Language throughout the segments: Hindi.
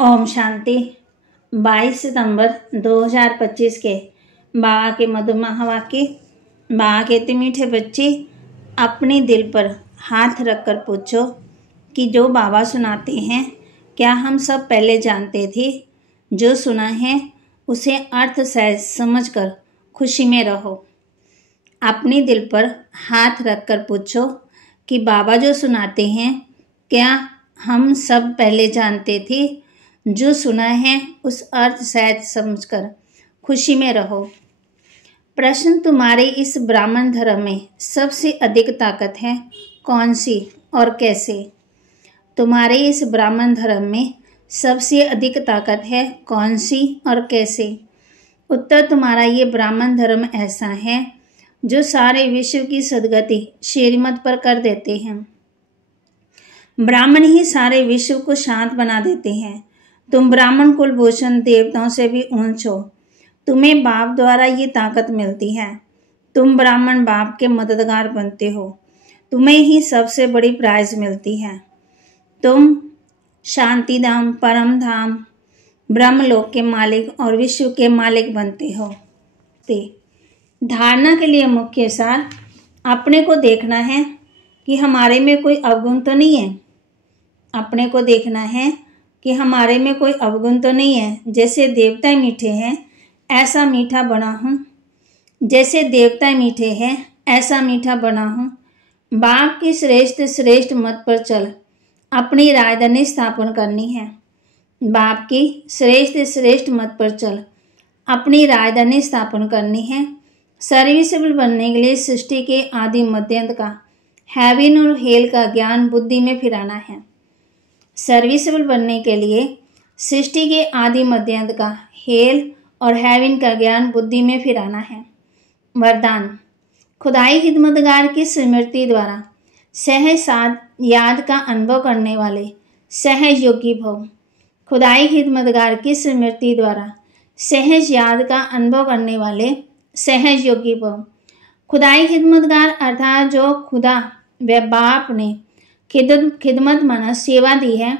ओम शांति। 22 सितंबर 2025 के बाबा के मधुमह वाक्य। बाबा कहते, मीठे बच्चे, अपने दिल पर हाथ रखकर पूछो कि जो बाबा सुनाते हैं क्या हम सब पहले जानते थे। जो सुना है उसे अर्थ सहज समझकर खुशी में रहो। अपने दिल पर हाथ रखकर पूछो कि बाबा जो सुनाते हैं क्या हम सब पहले जानते थे। जो सुना है उस अर्थ सहज समझकर खुशी में रहो। प्रश्न, तुम्हारे इस ब्राह्मण धर्म में सबसे अधिक ताकत है कौन सी और कैसे? तुम्हारे इस ब्राह्मण धर्म में सबसे अधिक ताकत है कौन सी और कैसे? उत्तर, तुम्हारा ये ब्राह्मण धर्म ऐसा है जो सारे विश्व की सद्गति श्रीमत पर कर देते हैं। ब्राह्मण ही सारे विश्व को शांत बना देते हैं। तुम ब्राह्मण कुलभूषण देवताओं से भी ऊंच हो। तुम्हें बाप द्वारा ये ताकत मिलती है। तुम ब्राह्मण बाप के मददगार बनते हो। तुम्हें ही सबसे बड़ी प्राइज मिलती है। तुम शांति धाम, परम धाम, ब्रह्मलोक के मालिक और विश्व के मालिक बनते हो। धारणा के लिए मुख्य सार, अपने को देखना है कि हमारे में कोई अवगुण तो नहीं है। अपने को देखना है कि हमारे में कोई अवगुण तो नहीं है। जैसे देवता मीठे हैं ऐसा मीठा बना हूँ। जैसे देवता मीठे हैं ऐसा मीठा बना हूँ। बाप की श्रेष्ठ मत पर चल अपनी राजधानी स्थापन करनी है। बाप की श्रेष्ठ मत पर चल अपनी राजधानी स्थापन करनी है। सर्विसेबल बनने के लिए सृष्टि के आदि मध्यंत का, हेवन और हेल का ज्ञान बुद्धि में फिराना है। सर्विसेबल बनने के लिए सृष्टि के आदि मध्यंत का, हेल और हेवन का ज्ञान बुद्धि में फिराना है। वरदान, खुदाई खिदमतगार की स्मृति द्वारा सहज याद का अनुभव करने वाले सहज योगी भव। खुदाई खिदमतगार की स्मृति द्वारा सहज याद का अनुभव करने वाले सहज योगी भव। खुदाई खिदमतगार अर्थात जो खुदा व बाप ने खिदमत माना सेवा दी है,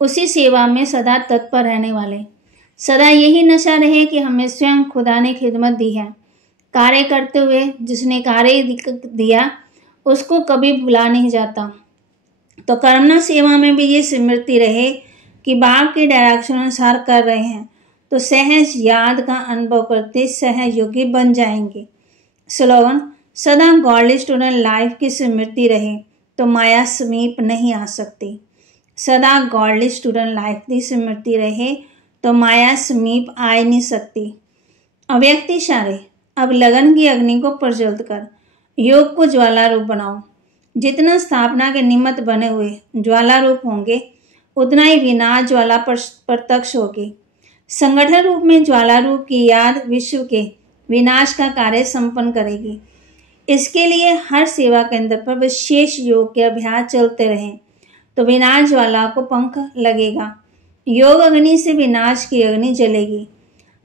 उसी सेवा में सदा तत्पर रहने वाले। सदा यही नशा रहे कि हमें स्वयं खुदा ने खिदमत दी है। कार्य करते हुए जिसने कार्य दिया उसको कभी भुला नहीं जाता। तो कर्मना सेवा में भी ये स्मृति रहे कि बाप के डायरेक्शन अनुसार कर रहे हैं तो सहज याद का अनुभव करते सहज योगी बन जाएंगे। स्लोगन, सदा गॉडली स्टूडेंट लाइफ की स्मृति रहे तो माया समीप नहीं आ सकती। सदा गॉडली स्टूडेंट लाइफ की स्मृति रहे तो माया समीप आ ही नहीं सकती। अव्यक्त इशारे, अब लगन की अग्नि को प्रज्वलित कर योग को ज्वाला रूप बनाओ। जितना स्थापना के निमित्त बने हुए ज्वाला रूप होंगे उतना ही विनाश ज्वाला प्रत्यक्ष होगी। संगठन रूप में ज्वाला रूप की याद विश्व के विनाश का कार्य संपन्न करेगी। इसके लिए हर सेवा केंद्र पर विशेष योग के अभ्यास चलते रहें तो विनाश ज्वाला को पंख लगेगा। योग अग्नि से विनाश की अग्नि जलेगी।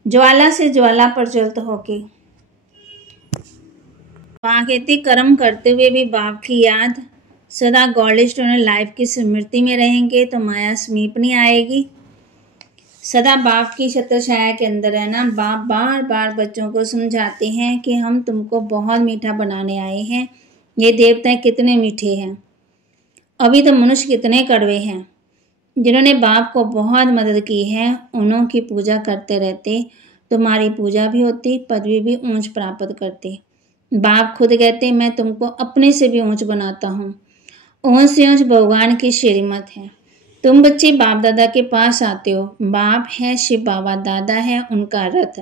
ज्वाला से ज्वाला प्रज्वलित होगी। वहाँ कहते, कर्म करते हुए भी बाप की याद, सदा गॉडली स्टूडेंट लाइफ की स्मृति में रहेंगे तो माया समीप नहीं आएगी। सदा बाप की छत्र छाया के अंदर रहना। बाप बार बार बच्चों को समझाते हैं कि हम तुमको बहुत मीठा बनाने आए हैं। ये देवता कितने मीठे हैं, अभी तो मनुष्य कितने कड़वे हैं। जिन्होंने बाप को बहुत मदद की है उन्हों की पूजा करते रहते, तुम्हारी पूजा भी होती, पदवी भी ऊंच प्राप्त करते। बाप खुद कहते, मैं तुमको अपने से भी ऊंच बनाता हूँ। ऊंच से ऊंच भगवान की श्रीमत है। तुम बच्चे बाप दादा के पास आते हो। बाप है शिव बाबा, दादा है उनका रथ।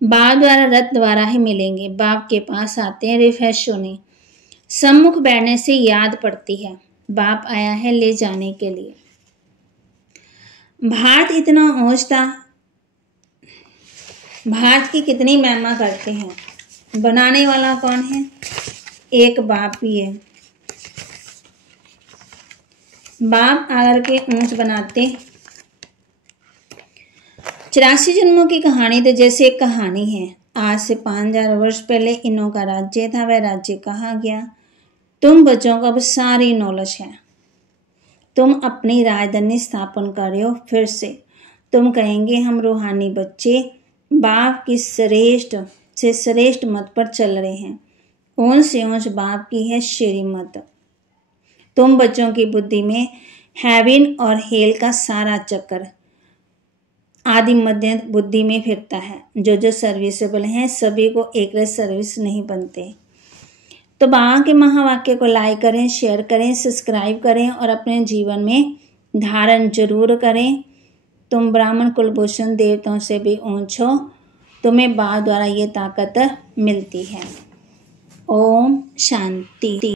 बाप द्वारा रथ द्वारा ही मिलेंगे। बाप के पास आते हैं रिफ्रेश होने। सम्मुख बैठने से याद पड़ती है बाप आया है ले जाने के लिए। भारत इतना ऊंच था, भारत की कितनी महिमा करते हैं। बनाने वाला कौन है? एक बाप ही है। बाप आकर के ऊंच बनाते। 84 जन्मों की कहानी तो जैसे एक कहानी है। आज से 5000 वर्ष पहले इनों का राज्य था, वह राज्य कहाँ गया? तुम बच्चों को अब सारी नॉलेज है। तुम अपनी राजधानी स्थापन कर रहे हो फिर से। तुम कहेंगे हम रूहानी बच्चे बाप की श्रेष्ठ से श्रेष्ठ मत पर चल रहे हैं। ऊंच से ऊंच बाप की है शेरी मत। तुम बच्चों की बुद्धि में हेवन और हेल का सारा चक्कर आदि मध्य बुद्धि में फिरता है। जो सर्विसेबल हैं सभी को एक सर्विस नहीं बनते। तो बाबा के महावाक्य को लाइक करें, शेयर करें, सब्सक्राइब करें और अपने जीवन में धारण जरूर करें। तुम ब्राह्मण कुलभूषण देवताओं से भी ऊंच हो, तुम्हें बाप द्वारा ये ताकत मिलती है। ओम शांति।